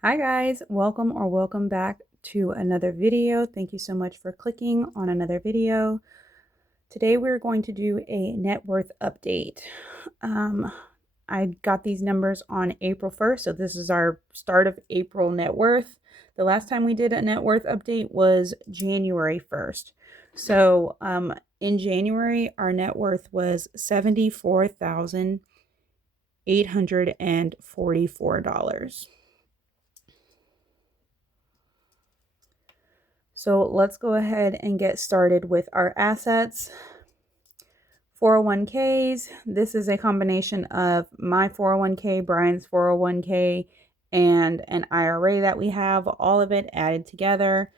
Hi guys, welcome back to another video. Thank you so much for clicking on another video. Today we're going to do a net worth update. I got these numbers on April 1st, so this is our start of April net worth. The last time we did a net worth update was January 1st. So in January, our net worth was $74,844. So let's go ahead and get started with our assets. 401ks. This is a combination of my 401k, Brian's 401k, and an IRA that we have. All of it added together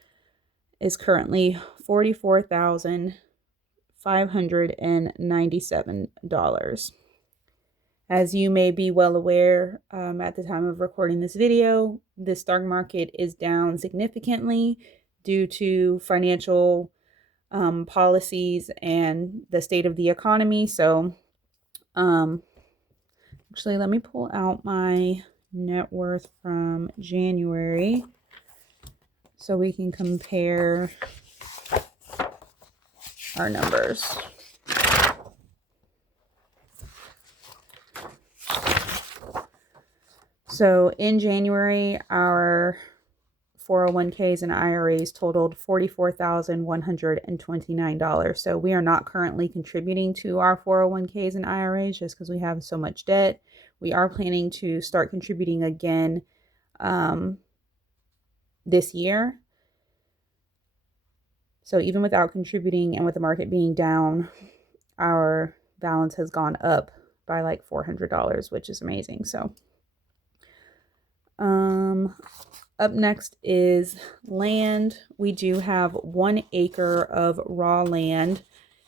is currently $44,597. As you may be well aware, at the time of recording this video, the stock market is down significantly due to financial policies and the state of the economy. So actually, let me pull out my net worth from January so we can compare our numbers. So in January, our 401ks and IRAs totaled $44,129. So we are not currently contributing to our 401ks and IRAs just because we have so much debt. We are planning to start contributing again this year. So even without contributing and with the market being down, our balance has gone up by like $400, which is amazing. So up next is land. We do have 1 acre of raw land,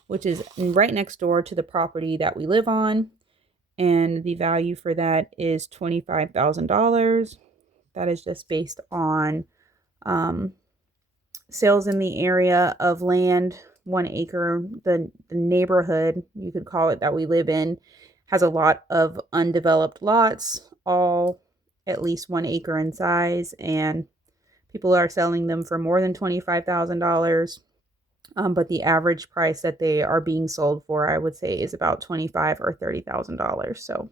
which is right next door to the property that we live on. And the value for that is $25,000. That is just based on sales in the area of land. 1 acre, the neighborhood, you could call it, that we live in, has a lot of undeveloped lots, all at least 1 acre in size, and people are selling them for more than $25,000. But the average price that they are being sold for, I would say, is about $25,000 or $30,000. So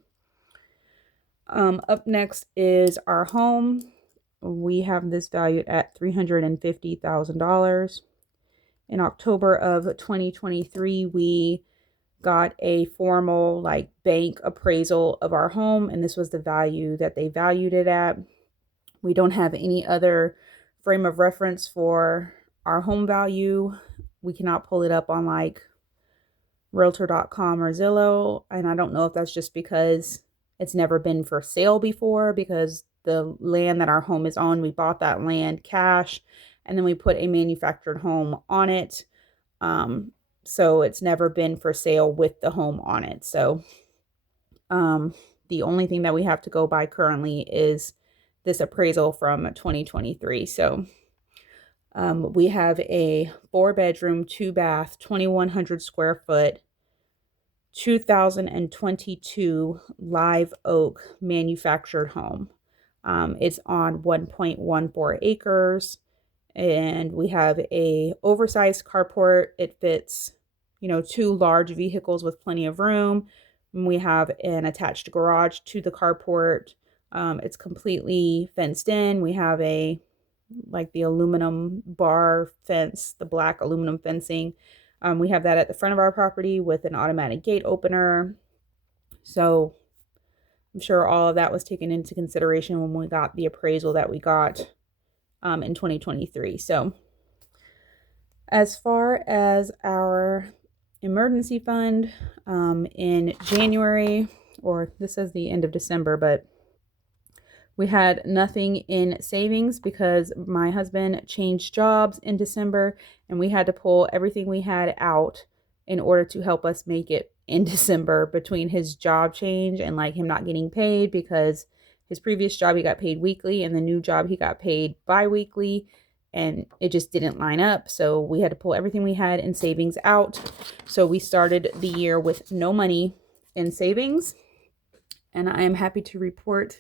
up next is our home. We have this valued at $350,000. In October of 2023, we got a formal bank appraisal of our home, and this was the value that they valued it at. We don't have any other frame of reference for our home value. We cannot pull it up on realtor.com or Zillow, and I don't know if that's just because it's never been for sale before, because the land that our home is on, we bought that land cash and then we put a manufactured home on it. So it's never been for sale with the home on it. So the only thing that we have to go by currently is this appraisal from 2023. So we have a 4-bedroom, 2-bath, 2,100 square foot, 2022 live oak manufactured home. It's on 1.14 acres, and we have a oversized carport. It fits, 2 large vehicles with plenty of room. And we have an attached garage to the carport. It's completely fenced in. We have the aluminum bar fence, the black aluminum fencing. We have that at the front of our property with an automatic gate opener. So I'm sure all of that was taken into consideration when we got the appraisal that we got in 2023. So as far as our emergency fund, in January, or this says the end of December, but we had nothing in savings because my husband changed jobs in December and we had to pull everything we had out in order to help us make it in December, between his job change and him not getting paid, because his previous job he got paid weekly and the new job he got paid bi-weekly, and it just didn't line up. So we had to pull everything we had in savings out. So we started the year with no money in savings, and I am happy to report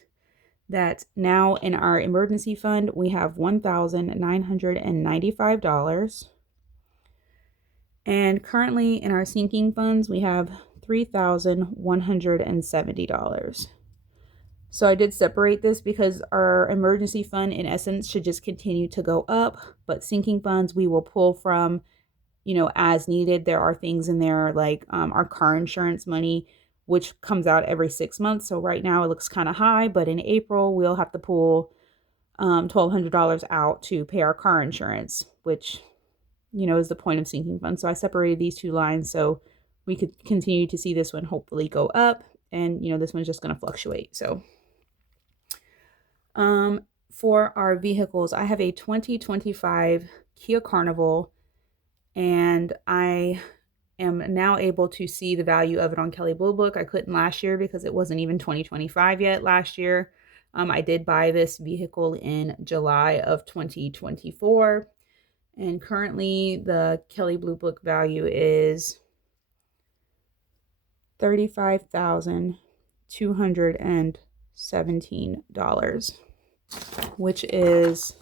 that now in our emergency fund, we have $1,995. And currently in our sinking funds, we have $3,170. So I did separate this because our emergency fund in essence should just continue to go up, but sinking funds we will pull from, as needed. There are things in there like our car insurance money, which comes out every 6 months. So right now it looks kind of high, but in April we'll have to pull $1,200 out to pay our car insurance, which, is the point of sinking fund. So I separated these two lines so we could continue to see this one hopefully go up, and this one's just going to fluctuate. So for our vehicles, I have a 2025 Kia Carnival, and I am now able to see the value of it on Kelley Blue Book. I couldn't last year because it wasn't even 2025 yet last year. I did buy this vehicle in July of 2024, and currently the Kelley Blue Book value is $35,217, which is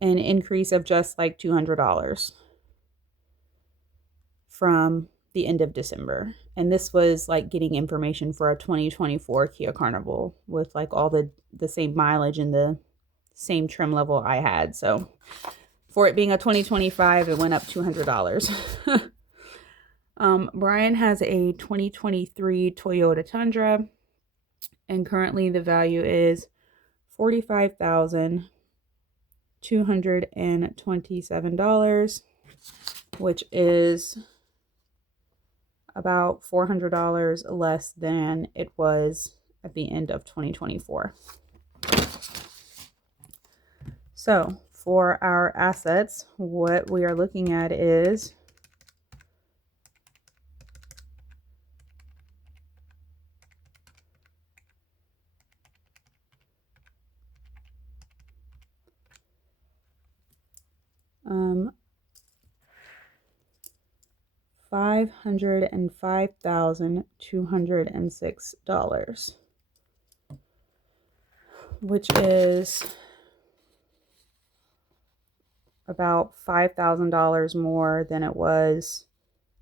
an increase of just like $200 from the end of December. And this was like getting information for a 2024 Kia Carnival with like all the same mileage and the same trim level I had. So for it being a 2025, it went up $200. Brian has a 2023 Toyota Tundra, and currently the value is $45,227, which is about $400 less than it was at the end of 2024. So for our assets, what we are looking at is $505,206, which is about $5,000 more than it was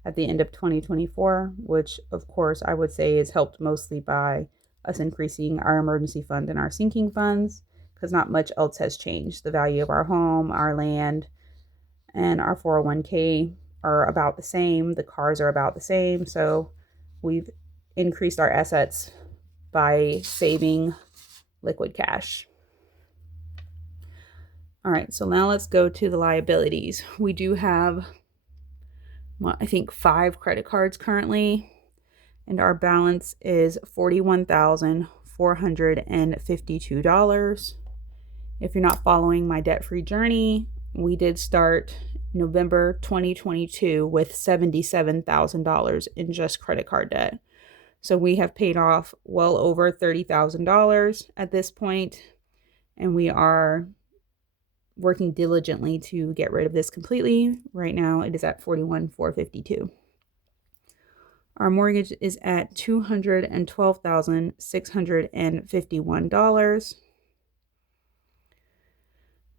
at the end of 2024, which of course I would say is helped mostly by us increasing our emergency fund and our sinking funds, because not much else has changed. The value of our home, our land, and our 401k are about the same. The cars are about the same. So we've increased our assets by saving liquid cash. All right, so now let's go to the liabilities. We do have, I think 5 credit cards currently, and our balance is $41,452. If you're not following my debt-free journey, we did start November 2022 with $77,000 in just credit card debt. So we have paid off well over $30,000 at this point, and we are working diligently to get rid of this completely. Right now it is at $41,452. Our mortgage is at $212,651.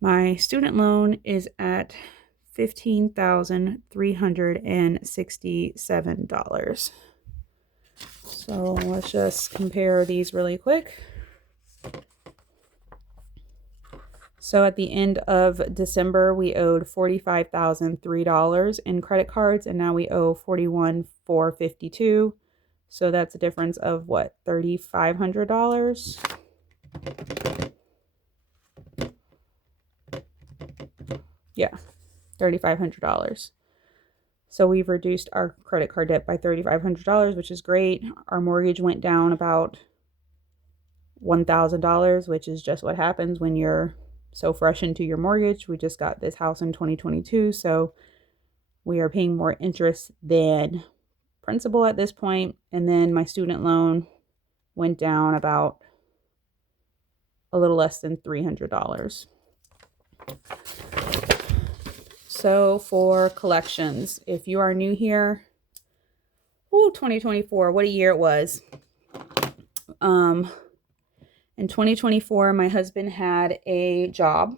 My student loan is at $15,367. So let's just compare these really quick. So at the end of December, we owed $45,003 in credit cards, and now we owe $41,452. So that's a difference of what, $3,500? Yeah, $3,500. So we've reduced our credit card debt by $3,500, which is great. Our mortgage went down about $1,000, which is just what happens when you're so fresh into your mortgage. We just got this house in 2022, so we are paying more interest than principal at this point. And then my student loan went down about a little less than $300. So for collections, if you are new here, 2024, what a year it was. In 2024, my husband had a job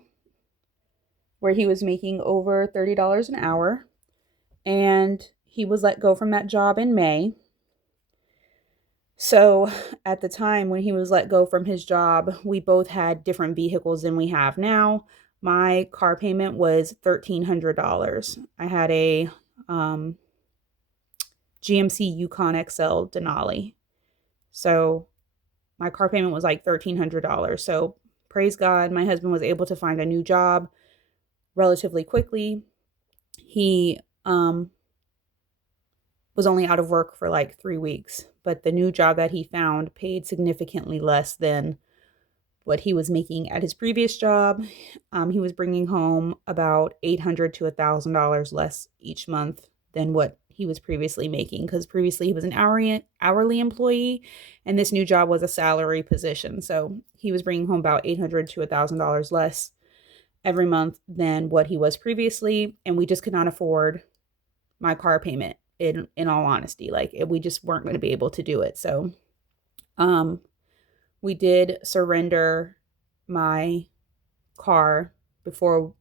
where he was making over $30 an hour, and he was let go from that job in May. So at the time when he was let go from his job, we both had different vehicles than we have now. My car payment was $1,300. I had a GMC Yukon XL Denali. So my car payment was like $1,300. So praise God, my husband was able to find a new job relatively quickly. He was only out of work for like 3 weeks, but the new job that he found paid significantly less than what he was making at his previous job. He was bringing home about $800 to $1,000 less each month than what he was previously making, because previously he was an hourly employee, and this new job was a salary position. So he was bringing home about $800 to $1,000 less every month than what he was previously, and we just could not afford my car payment. In all honesty, like we just weren't going to be able to do it. So we did surrender my car before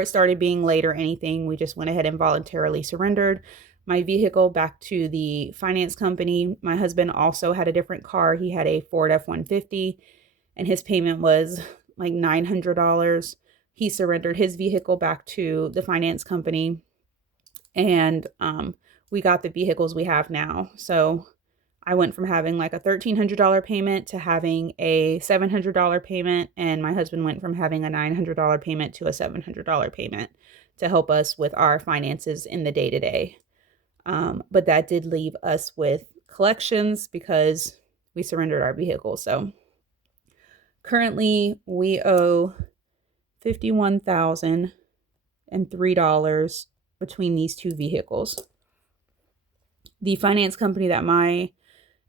it started being late or anything. We just went ahead and voluntarily surrendered my vehicle back to the finance company. My husband also had a different car. He had a Ford F-150, and his payment was like $900. He surrendered his vehicle back to the finance company, and we got the vehicles we have now. So I went from having like a $1,300 payment to having a $700 payment, and my husband went from having a $900 payment to a $700 payment to help us with our finances in the day-to-day. But that did leave us with collections because we surrendered our vehicle. So currently we owe $51,003 between these two vehicles. The finance company that my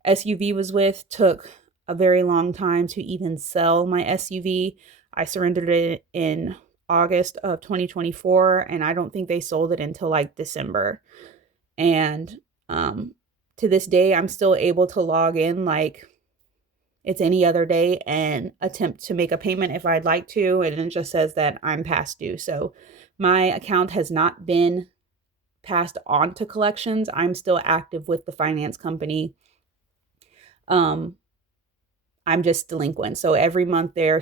SUV was with took a very long time to even sell my SUV. I surrendered it in August of 2024, and I don't think they sold it until like December. And to this day, I'm still able to log in like it's any other day and attempt to make a payment if I'd like to, and it just says that I'm past due. So my account has not been passed on to collections. I'm still active with the finance company. I'm just delinquent. So every month they're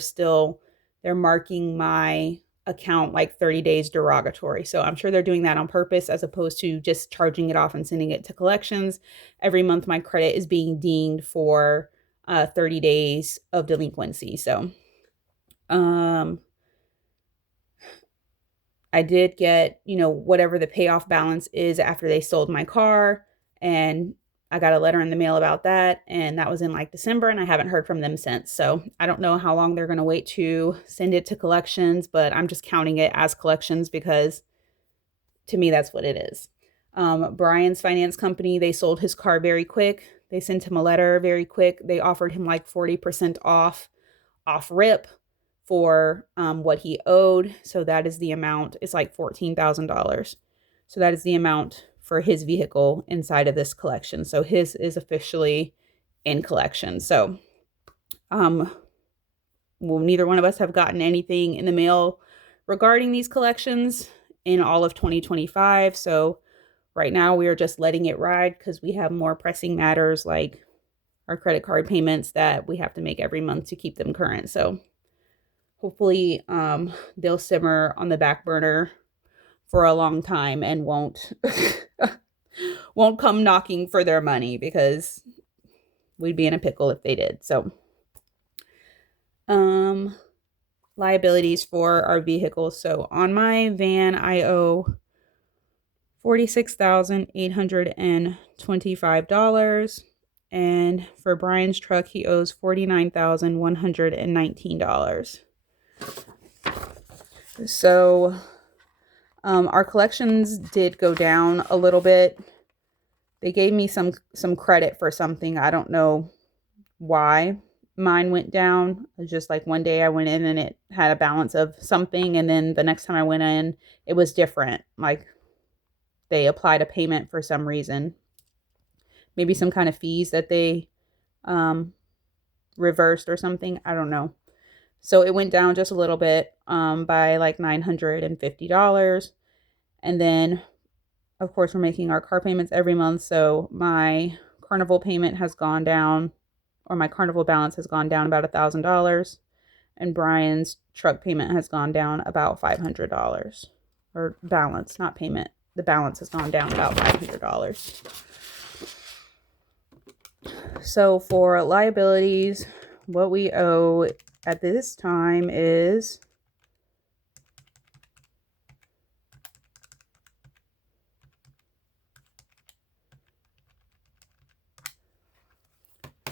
marking my account like 30 days derogatory. So I'm sure they're doing that on purpose as opposed to just charging it off and sending it to collections. Every month my credit is being dinged for 30 days of delinquency. So I did get, whatever the payoff balance is after they sold my car, and I got a letter in the mail about that, and that was in like December, and I haven't heard from them since. So I don't know how long they're going to wait to send it to collections, but I'm just counting it as collections because to me, that's what it is. Brian's finance company, they sold his car very quick. They sent him a letter very quick. They offered him like 40% off rip for what he owed. So that is the amount. It's like $14,000. So that is the amount for his vehicle inside of this collection. So his is officially in collection. So neither one of us have gotten anything in the mail regarding these collections in all of 2025. So right now we are just letting it ride because we have more pressing matters like our credit card payments that we have to make every month to keep them current. So hopefully they'll simmer on the back burner for a long time and won't come knocking for their money, because we'd be in a pickle if they did. So liabilities for our vehicles. So on my van, I owe $46,825. And for Brian's truck, he owes $49,119. So our collections did go down a little bit. They gave me some credit for something. I don't know why mine went down. It was just like one day I went in and it had a balance of something, and then the next time I went in, it was different. Like they applied a payment for some reason. Maybe some kind of fees that they reversed or something. I don't know. So it went down just a little bit by like $950. And then, of course, we're making our car payments every month. So my Carnival payment has gone down, or my Carnival balance has gone down about $1,000. And Brian's truck payment has gone down about $500. Or balance, not payment. The balance has gone down about $500. So for liabilities, what we owe at this time is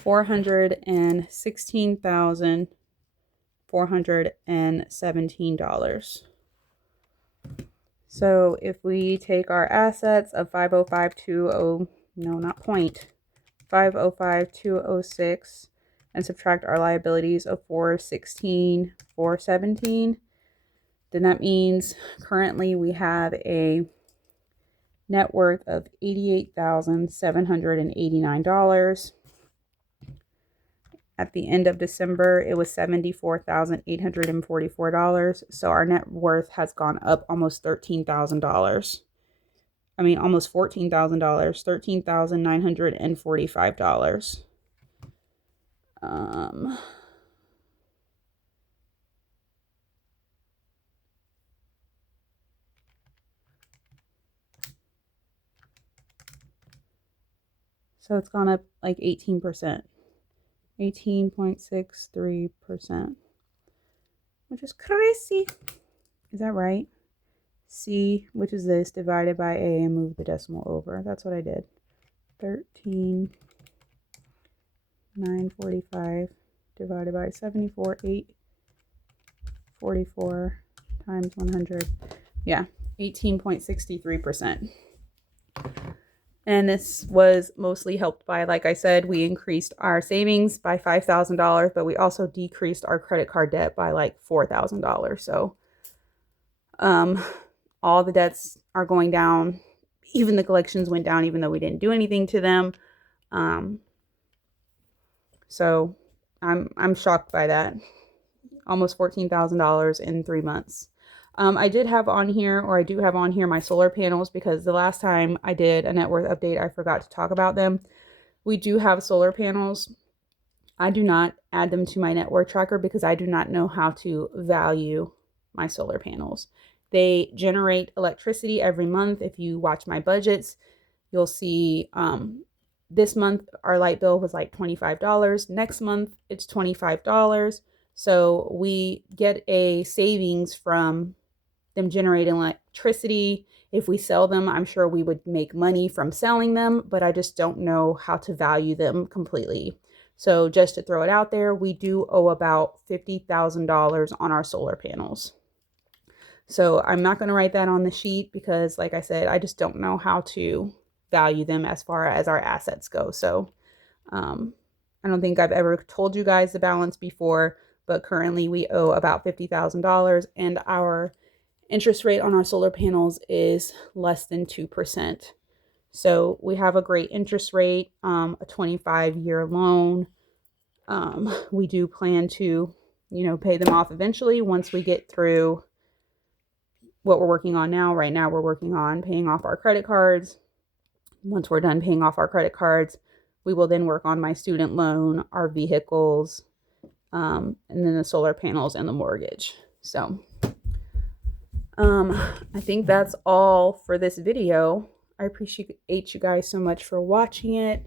$416,417. So if we take our assets of 505,200, no, not point, 505,206, and subtract our liabilities of 416,417, then that means currently we have a net worth of $88,789. At the end of December, it was $74,844. So our net worth has gone up almost $13,000. I mean, almost $14,000, $13,945. So it's gone up like 18%. 18.63%, which is crazy. Is that right? C, which is this, divided by A and move the decimal over. That's what I did. 13,945 divided by 74,844 times 100. Yeah, 18.63%. And this was mostly helped by, like I said, we increased our savings by $5,000, but we also decreased our credit card debt by like $4,000. So all the debts are going down. Even the collections went down, even though we didn't do anything to them. So I'm shocked by that. Almost $14,000 in 3 months. I do have on here my solar panels, because the last time I did a net worth update, I forgot to talk about them. We do have solar panels. I do not add them to my net worth tracker because I do not know how to value my solar panels. They generate electricity every month. If you watch my budgets, you'll see this month our light bill was like $25. Next month it's $25. So we get a savings from them generating electricity. If we sell them, I'm sure we would make money from selling them, but I just don't know how to value them completely. So just to throw it out there, we do owe about $50,000 on our solar panels. So I'm not going to write that on the sheet because, like I said, I just don't know how to value them as far as our assets go. So I don't think I've ever told you guys the balance before, but currently we owe about $50,000, and our interest rate on our solar panels is less than 2%. So we have a great interest rate, a 25-year loan. We do plan to, pay them off eventually once we get through what we're working on now. Right now we're working on paying off our credit cards. Once we're done paying off our credit cards, we will then work on my student loan, our vehicles, and then the solar panels and the mortgage. So I think that's all for this video. I appreciate you guys so much for watching it.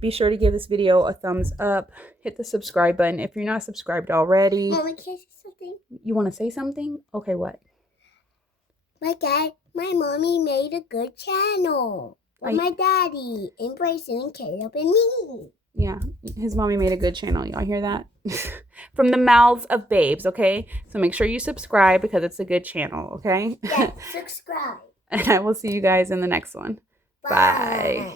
Be sure to give this video a thumbs up. Hit the subscribe button if you're not subscribed already. Mommy, can I say something? You want to say something? Okay, what? My mommy made a good channel with my daddy, and Bryson, and Caleb, and me. Yeah, his mommy made a good channel. Y'all hear that? From the mouths of babes, okay? So make sure you subscribe because it's a good channel, okay? Yeah, subscribe. And I will see you guys in the next one. Bye.